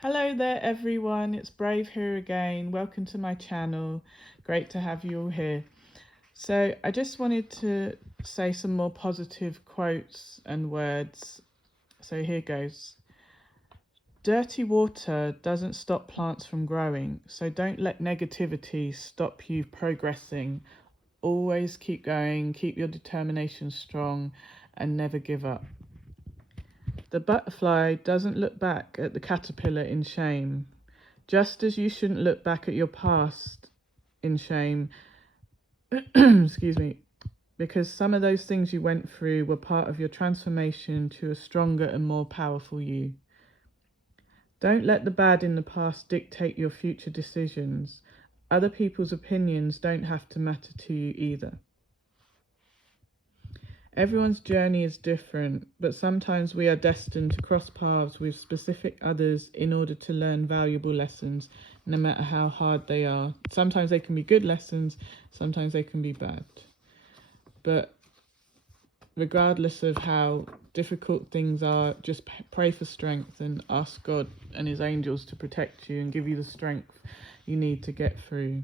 Hello there, everyone. It's Brave here again. Welcome to my channel. Great to have you all here. So, I just wanted to say some more positive quotes and words. So, here goes. Dirty water doesn't stop plants from growing, so don't let negativity stop you progressing. Always keep going, keep your determination strong, and never give up. The butterfly doesn't look back at the caterpillar in shame. Just as you shouldn't look back at your past in shame, excuse me, because some of those things you went through were part of your transformation to a stronger and more powerful you. Don't let the bad in the past dictate your future decisions. Other people's opinions don't have to matter to you either. Everyone's journey is different, but sometimes we are destined to cross paths with specific others in order to learn valuable lessons, no matter how hard they are. Sometimes they can be good lessons, sometimes they can be bad. But regardless of how difficult things are, just pray for strength and ask God and His angels to protect you and give you the strength you need to get through.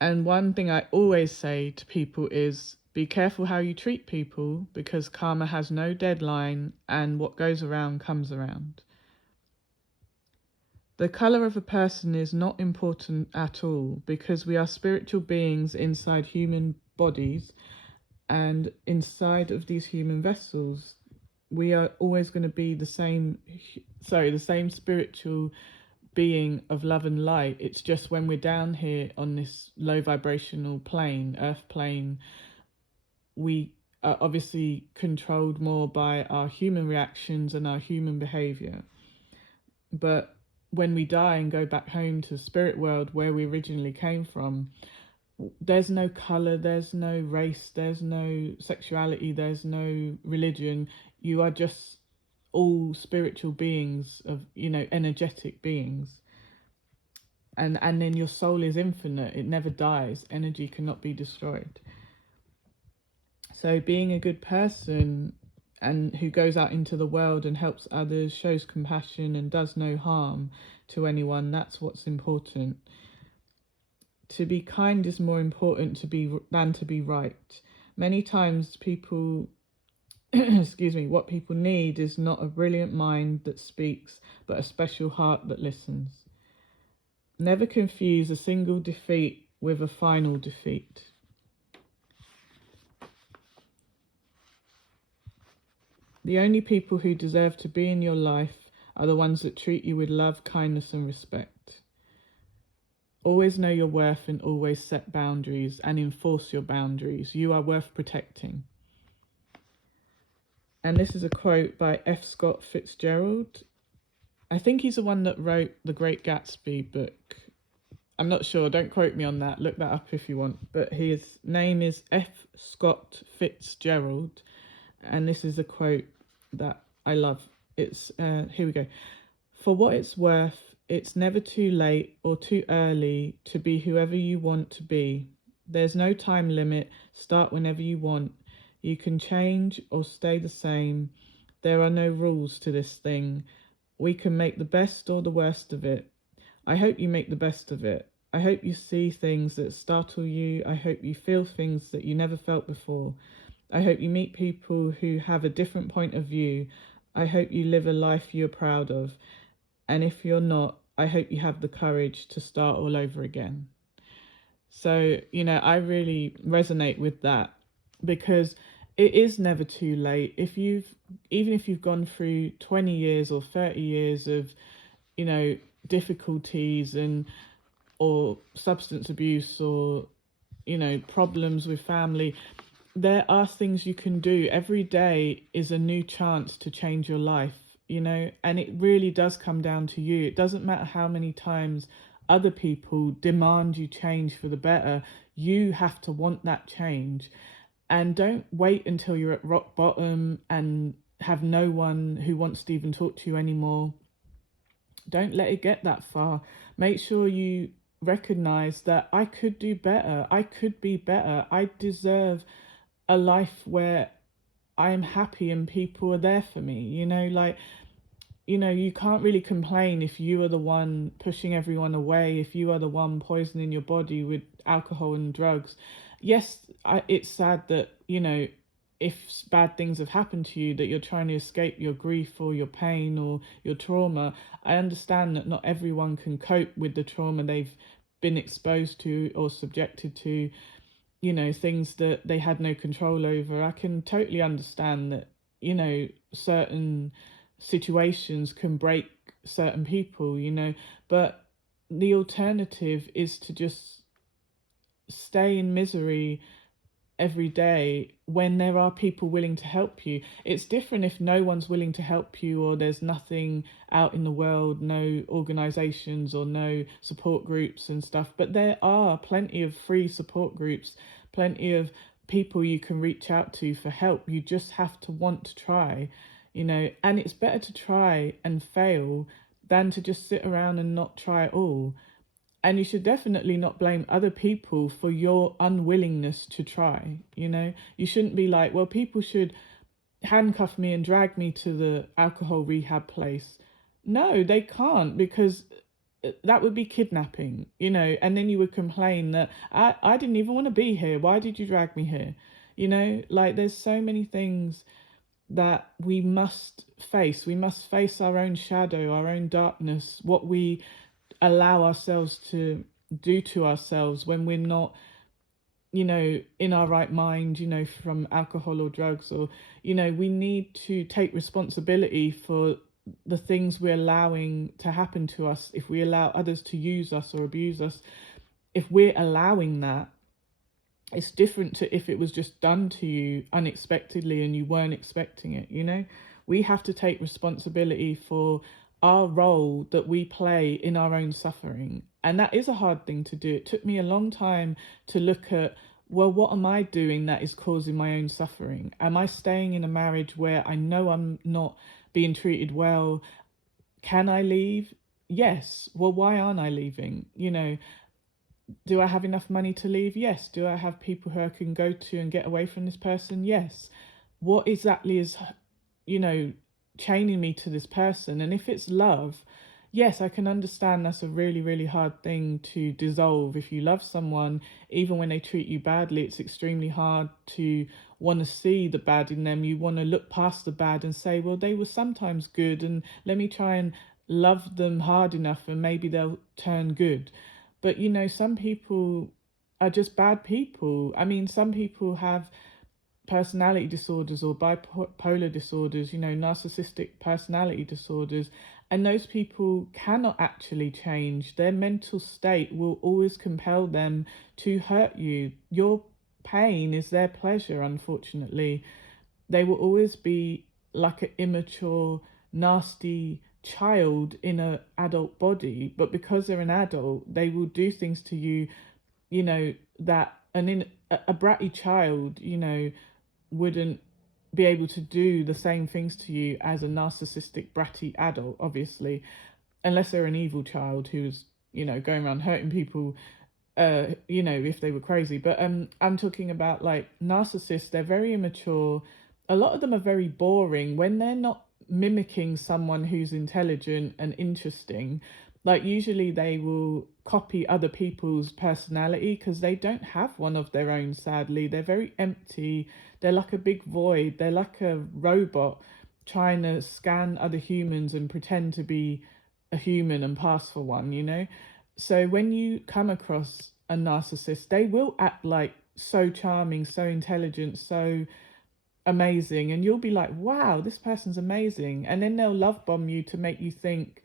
And one thing I always say to people is be careful how you treat people, because karma has no deadline and what goes around comes around. The colour of a person is not important at all, because we are spiritual beings inside human bodies, and inside of these human vessels we are always going to be the same spiritual being of love and light. It's just when we're down here on this low vibrational plane, earth plane, we are obviously controlled more by our human reactions and our human behavior. But when we die and go back home to the spirit world where we originally came from, there's no color, there's no race, there's no sexuality, there's no religion. You are just all spiritual beings of, energetic beings. And then your soul is infinite, it never dies, energy cannot be destroyed. So being a good person and who goes out into the world and helps others, shows compassion and does no harm to anyone, that's what's important. To be kind is more important than to be right. Many times people excuse me, what people need is not a brilliant mind that speaks, but a special heart that listens. Never confuse a single defeat with a final defeat. The only people who deserve to be in your life are the ones that treat you with love, kindness, and respect. Always know your worth and always set boundaries and enforce your boundaries. You are worth protecting. And this is a quote by F. Scott Fitzgerald. I think he's the one that wrote The Great Gatsby book. I'm not sure, don't quote me on that, look that up if you want. But his name is F. Scott Fitzgerald. And this is a quote that I love. It's, here we go. For what it's worth, it's never too late or too early to be whoever you want to be. There's no time limit. Start whenever you want. You can change or stay the same. There are no rules to this thing. We can make the best or the worst of it. I hope you make the best of it. I hope you see things that startle you. I hope you feel things that you never felt before. I hope you meet people who have a different point of view. I hope you live a life you're proud of. And if you're not, I hope you have the courage to start all over again. So, I really resonate with that, because it is never too late. Even if you've gone through 20 years or 30 years of, difficulties or substance abuse or, problems with family, there are things you can do. Every day is a new chance to change your life, and it really does come down to you. It doesn't matter how many times other people demand you change for the better. You have to want that change. And don't wait until you're at rock bottom and have no one who wants to even talk to you anymore. Don't let it get that far. Make sure you recognize that I could do better. I could be better. I deserve a life where I am happy and people are there for me. you can't really complain if you are the one pushing everyone away, if you are the one poisoning your body with alcohol and drugs. Yes, it's sad that, if bad things have happened to you, that you're trying to escape your grief or your pain or your trauma. I understand that not everyone can cope with the trauma they've been exposed to or subjected to, things that they had no control over. I can totally understand that, certain situations can break certain people, but the alternative is to just stay in misery every day when there are people willing to help you. It's different if no one's willing to help you, or there's nothing out in the world, no organizations or no support groups and stuff. But there are plenty of free support groups, plenty of people you can reach out to for help. You just have to want to try, and it's better to try and fail than to just sit around and not try at all. And you should definitely not blame other people for your unwillingness to try. You shouldn't be like, well, people should handcuff me and drag me to the alcohol rehab place. No, they can't, because that would be kidnapping, and then you would complain that I didn't even want to be here. Why did you drag me here? Like, there's so many things that we must face. We must face our own shadow, our own darkness, what we allow ourselves to do to ourselves when we're not, in our right mind, from alcohol or drugs, or, we need to take responsibility for the things we're allowing to happen to us. If we allow others to use us or abuse us, if we're allowing that, it's different to if it was just done to you unexpectedly and you weren't expecting it. We have to take responsibility for our role that we play in our own suffering. And that is a hard thing to do. It took me a long time to look at, well, what am I doing that is causing my own suffering? Am I staying in a marriage where I know I'm not being treated well? Can I leave? Yes. Well, why aren't I leaving? Do I have enough money to leave? Yes. Do I have people who I can go to and get away from this person? Yes. What exactly is, chaining me to this person? And if it's love, yes, I can understand that's a really, really hard thing to dissolve. If you love someone, even when they treat you badly, it's extremely hard to want to see the bad in them. You want to look past the bad and say, well, they were sometimes good, and let me try and love them hard enough and maybe they'll turn good. But, some people are just bad people. I mean, some people have personality disorders or bipolar disorders, narcissistic personality disorders, and those people cannot actually change. Their mental state will always compel them to hurt you. Your pain is their pleasure, unfortunately. They will always be like an immature, nasty child in an adult body, but because they're an adult, they will do things to you, that a bratty child, wouldn't be able to do the same things to you as a narcissistic bratty adult, obviously, unless they're an evil child who's, going around hurting people, if they were crazy. But I'm talking about like narcissists. They're very immature. A lot of them are very boring when they're not mimicking someone who's intelligent and interesting. Like, usually they will copy other people's personality because they don't have one of their own, sadly. They're very empty. They're like a big void. They're like a robot trying to scan other humans and pretend to be a human and pass for one. So when you come across a narcissist, they will act like so charming, so intelligent, so amazing, and you'll be like, wow, this person's amazing. And then they'll love bomb you to make you think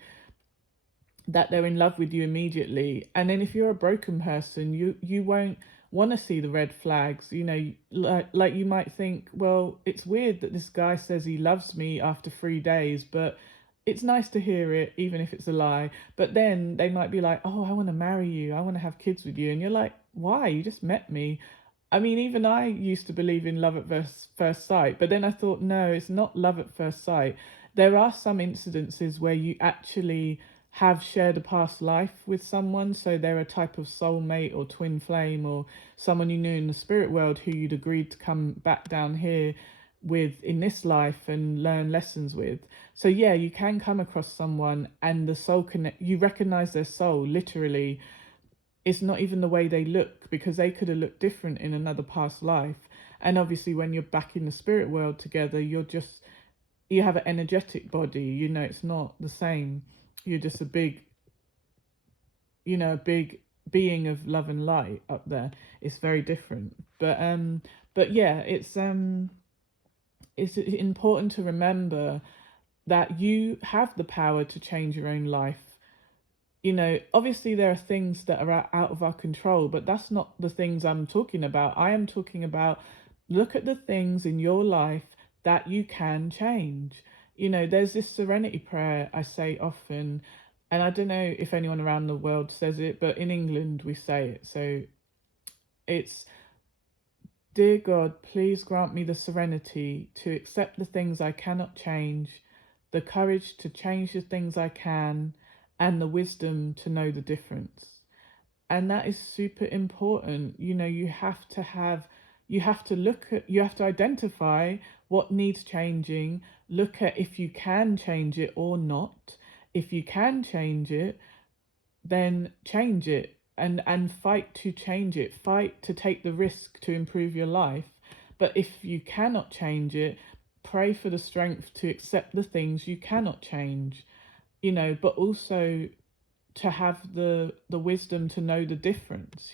that they're in love with you immediately. And then if you're a broken person, you won't want to see the red flags. Like you might think, well, it's weird that this guy says he loves me after 3 days, but it's nice to hear it, even if it's a lie. But then they might be like, oh, I want to marry you, I want to have kids with you. And you're like, why? You just met me. I mean, even I used to believe in love at first sight, but then I thought, no, it's not love at first sight. There are some incidences where you actually have shared a past life with someone, so they're a type of soulmate or twin flame, or someone you knew in the spirit world who you'd agreed to come back down here with in this life and learn lessons with. So yeah, you can come across someone and the soul connect, you recognize their soul literally. It's not even the way they look, because they could have looked different in another past life. And obviously when you're back in the spirit world together, you have an energetic body, it's not the same. You're just a big, a big being of love and light up there. It's very different. But yeah, it's important to remember that you have the power to change your own life. Obviously there are things that are out of our control, but that's not the things I'm talking about. I am talking about, look at the things in your life that you can change. There's this serenity prayer I say often, and I don't know if anyone around the world says it, but in England we say it. So it's, dear God, please grant me the serenity to accept the things I cannot change, the courage to change the things I can, and the wisdom to know the difference. And that is super important. You have to you have to identify what needs changing, look at if you can change it or not. If you can change it, then change it, and fight to change it, fight to take the risk to improve your life. But if you cannot change it, pray for the strength to accept the things you cannot change, but also to have the wisdom to know the difference.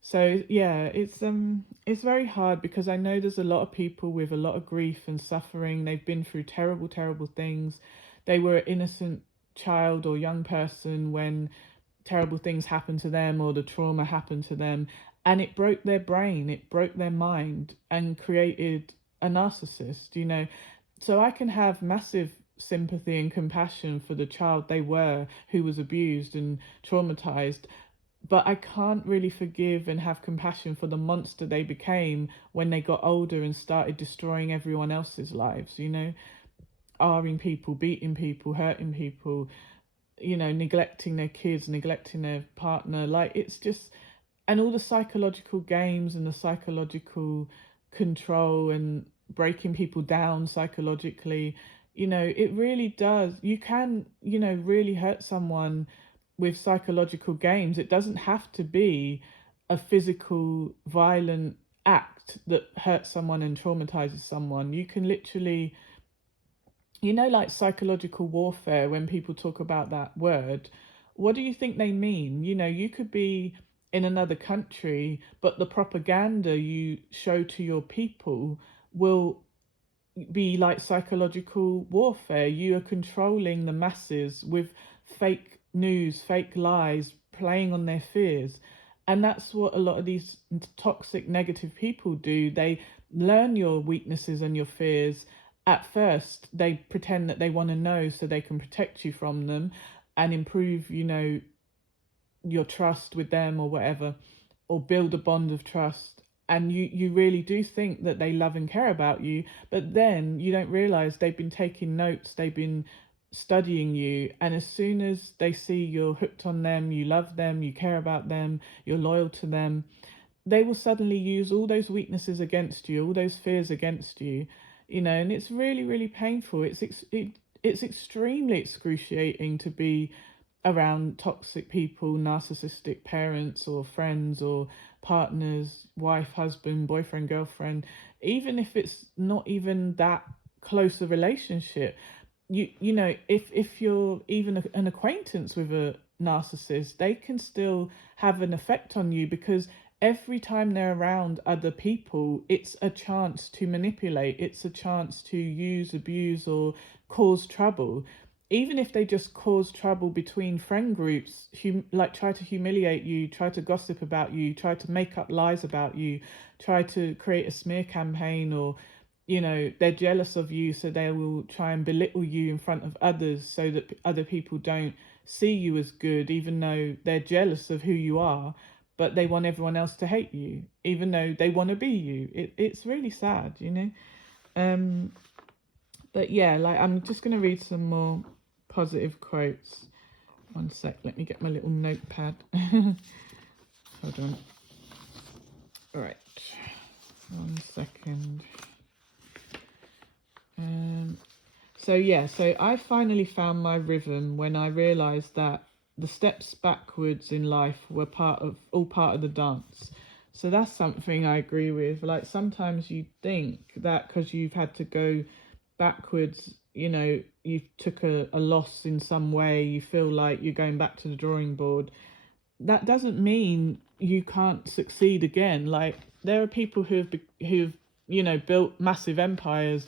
So yeah, it's very hard, because I know there's a lot of people with a lot of grief and suffering. They've been through terrible, terrible things. They were an innocent child or young person when terrible things happened to them, or the trauma happened to them, and it broke their brain, it broke their mind, and created a narcissist. So I can have massive sympathy and compassion for the child they were, who was abused and traumatized, but I can't really forgive and have compassion for the monster they became when they got older and started destroying everyone else's lives, arring people, beating people, hurting people, neglecting their kids, neglecting their partner. Like, it's just, and all the psychological games and the psychological control and breaking people down psychologically, it really does. You can, really hurt someone with psychological games. It doesn't have to be a physical, violent act that hurts someone and traumatizes someone. You can literally, like psychological warfare, when people talk about that word, what do you think they mean? You could be in another country, but the propaganda you show to your people will be like psychological warfare. You are controlling the masses with fake news, fake lies, playing on their fears. And that's what a lot of these toxic, negative people do. They learn your weaknesses and your fears. At first, they pretend that they want to know so they can protect you from them and improve, your trust with them or whatever, or build a bond of trust. And you really do think that they love and care about you, but then you don't realize they've been taking notes, they've been studying you, and as soon as they see you're hooked on them, you love them, you care about them, you're loyal to them, they will suddenly use all those weaknesses against you, all those fears against you, and it's really, really painful. It's extremely excruciating to be around toxic people, narcissistic parents or friends or partners, wife, husband, boyfriend, girlfriend. Even if it's not even that close a relationship, if you're even an acquaintance with a narcissist, they can still have an effect on you, because every time they're around other people, it's a chance to manipulate, it's a chance to use, abuse, or cause trouble. Even if they just cause trouble between friend groups, like try to humiliate you, try to gossip about you, try to make up lies about you, try to create a smear campaign, or they're jealous of you, so they will try and belittle you in front of others so that other people don't see you as good, even though they're jealous of who you are, but they want everyone else to hate you, even though they want to be you. It's really sad. But yeah, like, I'm just going to read some more positive quotes. One sec, let me get my little notepad. Hold on. All right, 1 second. Um, so I finally found my rhythm when I realized that the steps backwards in life were part of the dance. So that's something I agree with. Like sometimes you think that because you've had to go backwards, you took a loss in some way, you feel like you're going back to the drawing board. That doesn't mean you can't succeed again. Like there are people who've built massive empires,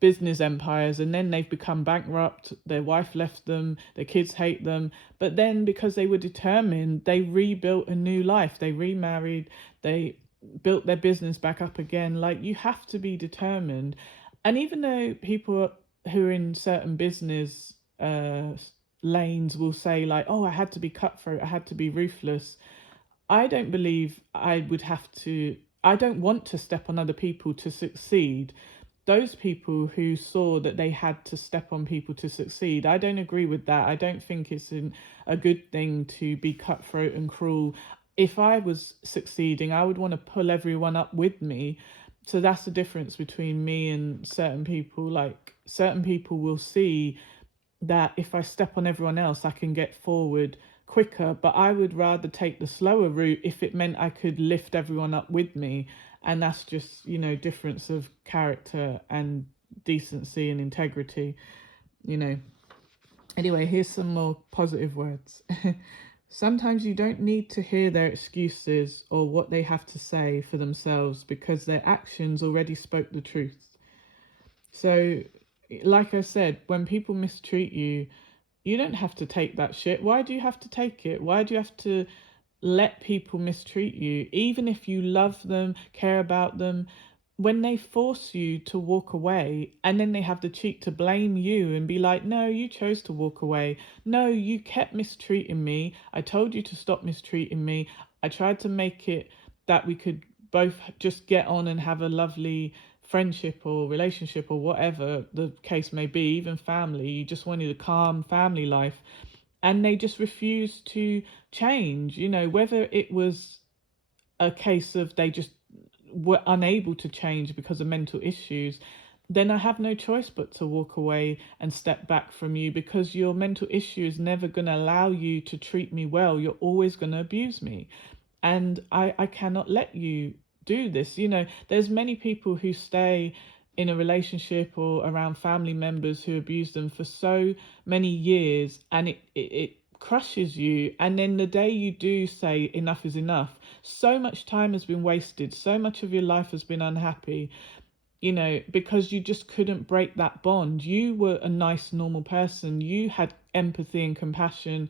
business empires, and then they've become bankrupt, their wife left them, their kids hate them, but then because they were determined, they rebuilt a new life, they remarried, they built their business back up again. Like you have to be determined. And even though people who are in certain business lanes will say like, oh, I had to be cutthroat, I had to be ruthless, I don't believe I don't want to step on other people to succeed. Those people who saw that they had to step on people to succeed, I don't agree with that. I don't think it's a good thing to be cutthroat and cruel. If I was succeeding, I would want to pull everyone up with me. So that's the difference between me and certain people. Like certain people will see that if I step on everyone else, I can get forward quicker. But I would rather take the slower route if it meant I could lift everyone up with me. And that's just, difference of character and decency and integrity, you know. Anyway, here's some more positive words. Sometimes you don't need to hear their excuses or what they have to say for themselves because their actions already spoke the truth. So, like I said, when people mistreat you, you don't have to take that shit. Why do you have to take it? Why do you have to let people mistreat you? Even if you love them, care about them, when they force you to walk away and then they have the cheek to blame you and be like, no, you chose to walk away. No, you kept mistreating me. I told you to stop mistreating me. I tried to make it that we could both just get on and have a lovely friendship or relationship or whatever the case may be, even family. You just wanted a calm family life. And they just refused to change, whether it was a case of they just were unable to change because of mental issues, then I have no choice but to walk away and step back from you because your mental issue is never going to allow you to treat me well. You're always going to abuse me. And I cannot let you do this. There's many people who stay in a relationship or around family members who abuse them for so many years, and it crushes you. And then the day you do say enough is enough, so much time has been wasted, so much of your life has been unhappy, because you just couldn't break that bond. You were a nice, normal person. You had empathy and compassion.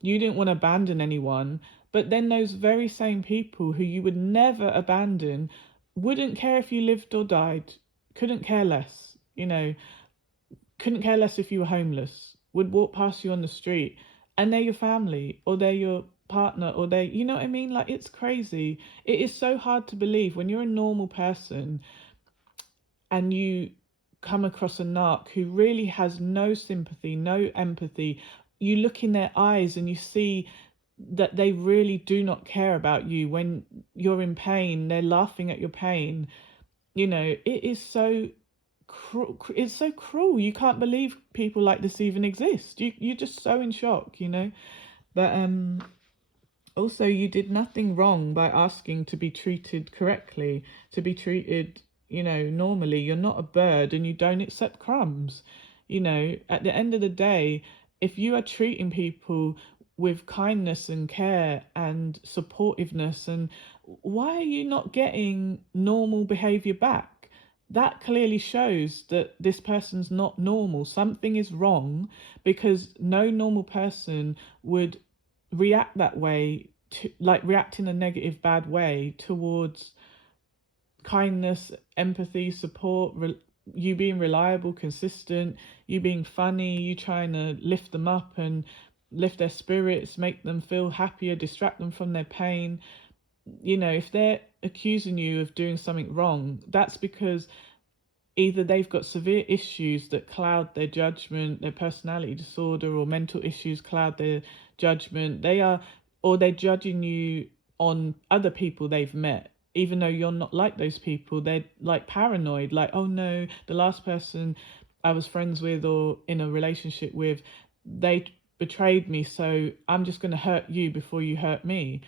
You didn't want to abandon anyone. But then those very same people who you would never abandon wouldn't care if you lived or died, couldn't care less, couldn't care less if you were homeless, would walk past you on the street, and they're your family or they're your partner or you know what I mean? Like, it's crazy. It is so hard to believe when you're a normal person and you come across a narc who really has no sympathy, no empathy. You look in their eyes and you see that they really do not care about you. When you're in pain, they're laughing at your pain. It is so cruel. It's so cruel. You can't believe people like this even exist. You're just so in shock. But also, you did nothing wrong by asking to be treated correctly, to be treated, normally. You're not a bird and you don't accept crumbs. At the end of the day, if you are treating people with kindness and care and supportiveness, and why are you not getting normal behavior back? That clearly shows that this person's not normal. Something is wrong, because no normal person would react that way, to like react in a negative, bad way towards kindness, empathy, support, you being reliable, consistent, you being funny, you trying to lift them up and lift their spirits, make them feel happier, distract them from their pain. If they're accusing you of doing something wrong, that's because either they've got severe issues that cloud their judgment, their personality disorder, or mental issues cloud their judgment. Or they're judging you on other people they've met, even though you're not like those people. They're like paranoid, like, oh no, the last person I was friends with or in a relationship with, they betrayed me, so I'm just going to hurt you before you hurt me.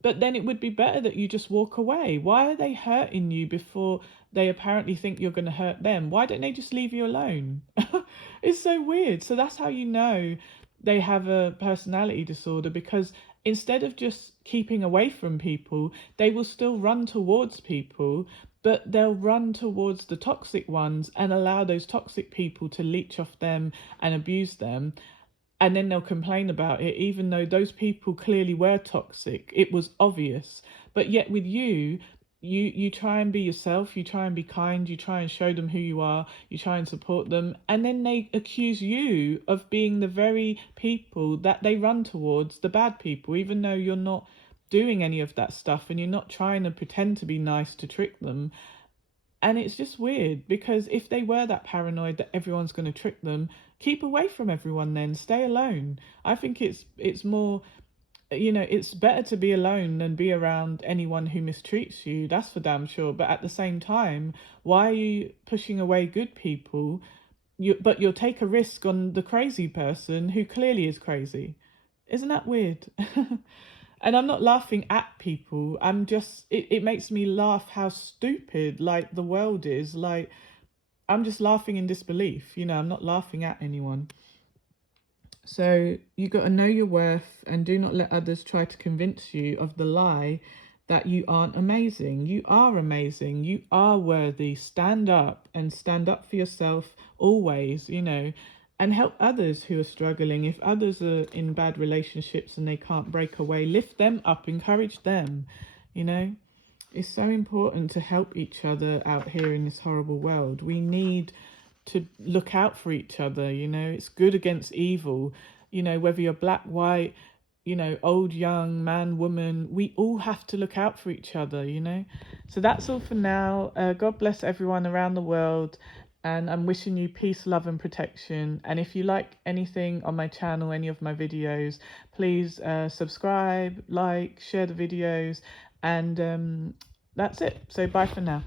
But then it would be better that you just walk away. Why are they hurting you before they apparently think you're going to hurt them? Why don't they just leave you alone? It's so weird. So that's how you know they have a personality disorder, because instead of just keeping away from people, they will still run towards people, but they'll run towards the toxic ones and allow those toxic people to leech off them and abuse them. And then they'll complain about it, even though those people clearly were toxic. It was obvious. But yet with you try and be yourself, you try and be kind, you try and show them who you are, you try and support them, and then they accuse you of being the very people that they run towards, the bad people, even though you're not doing any of that stuff and you're not trying to pretend to be nice to trick them. And it's just weird, because if they were that paranoid that everyone's going to trick them, keep away from everyone then, stay alone. I think it's more, it's better to be alone than be around anyone who mistreats you. That's for damn sure. But at the same time, why are you pushing away good people? But you'll take a risk on the crazy person who clearly is crazy. Isn't that weird? And I'm not laughing at people. I'm just, it makes me laugh how stupid like the world is. Like, I'm just laughing in disbelief. I'm not laughing at anyone. So you got to know your worth and do not let others try to convince you of the lie that you aren't amazing. You are amazing. You are worthy. Stand up and stand up for yourself always, and help others who are struggling. If others are in bad relationships and they can't break away, lift them up, encourage them. It's so important to help each other out here in this horrible world. We need to look out for each other. It's good against evil. Whether you're black, white, old, young, man, woman, we all have to look out for each other. So that's all for now. God bless everyone around the world. And I'm wishing you peace, love and protection. And if you like anything on my channel, any of my videos, please subscribe, like, share the videos. And that's it. So bye for now.